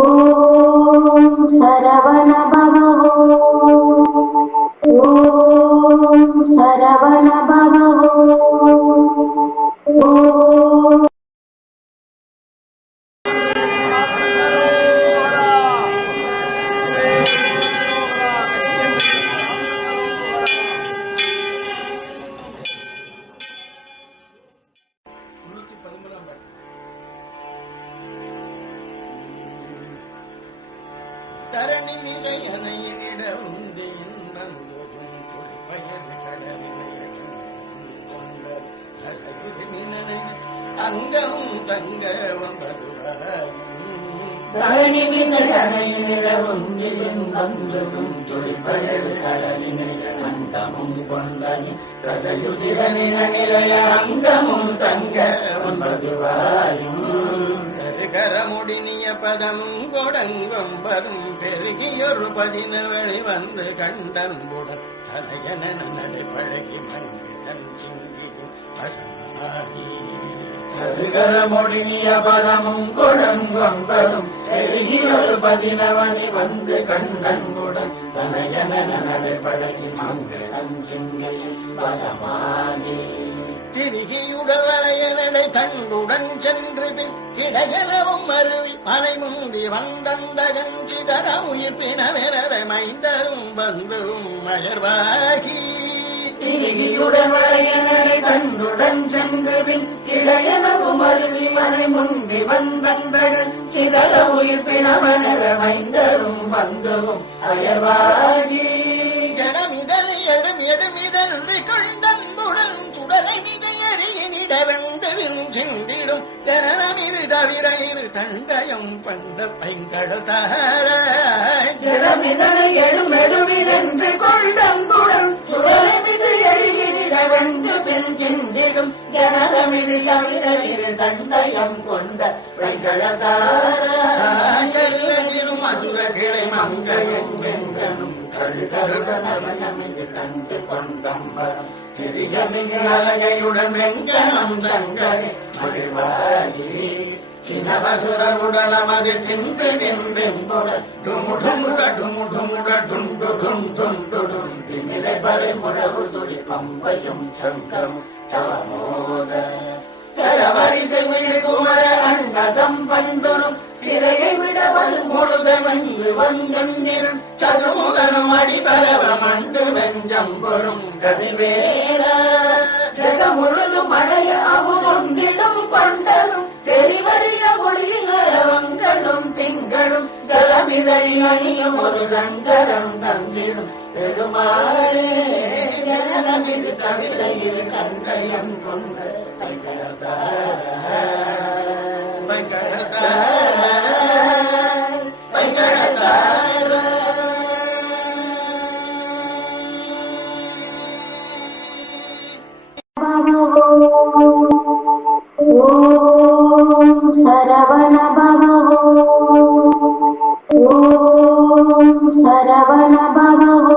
ஓம் சரவண பவோ ஓம் சரவண பவோ தரணி மிகை அணையினிட உண்டு இந்தந்தோதும் துடிப்பயர் கடலினையகம் கொண்டர் அங்கமும் தங்க வம்பதுவாயும் தரணி விசையடையினிடவும் அண்டமும் கொண்டனி நிலைய அங்கமும் தங்க ஒன்பதுவாயும் கருகரமுடினிய பதமும் கொடங்கொம்பதும் பெருகியொரு பதினவழி வந்து கண்டன்புடன் தலையன நடை பழகி மங்கிதன் சிங்கியும் அசமாகி. கருகரமொழினிய பதமும் கொடங்கொம்பதும் பெருகியொரு பதினவனி வந்து கண்டன்புடன் தனையன நடை பழகி மங்களம் சிங்கையில் வசமாகி திருகியுடவளைய நடை தண்டுடன் சென்று பின் கிடையலவும் அருவி மலை முந்தி வந்தந்தகன் சிதற உயிர்ப்பினவெனவே மைந்தரும் வந்தும் மயர்வாகி கண்டுடன் சென்று பின் இடையனவும் அருவி மனை முந்தி வந்தந்தகன் சிதற உயிர் பிணவனர மைந்தரும் வந்துவும் அயர்வாகி ஜடமிதழ் எழும் எடுமிதழ் கொண்டன்புடன் சுடலை மிக எரியினிட வெந்தவின் சென்றிடும் ஜனனமிது தவிர இரு தண்டயம் பண்ட பைங்கழுத்தார ஜடமிதனை எழும் எடுவிதென்று கொண்டன்புடன் சுடலை மிகு எழிலிட வென்று பின் சிந்திடும் ஜனதமிது கவிதலிரு தண்டயம் கொண்ட வெங்கடதார செல்லும் அசுர கிளை மங்கையும் வெங்கணும் கழுகருடனவனமிது கண்டு கொண்டம்பரம். சிறியமிகு அலகையுடன் வெங்கனம் தங்கரை மகிழ்வாகி. சினவசுர உடலமது தின்று நின்றென்புடன் டுமு டுமுட டுண்டு டும் டுண்டு டும் திமிலை துளி பம்பையும் சங்கம் தவமோத தரவரிசை குமர அண்டதம் பண்டுரும் சிறையை விட வரும் வந்தந்திரும் சதுமுகனும் அடிபரவ மண்டு வெஞ்சம் பொறும் கதிவேல ஜெக முழுதும் அடைய அவுமொன்றிடும் ஜலமிதழி அணியும் ஒரு சங்கரம் தந்திடும் பெருமாளே ஜனனமிது கவிதையில் கண்கயம் கொண்ட தைக்கடத்தார பைங்கழத்தார தைக்கடத்தார ஓம் சரவண Baba, Baba, Baba.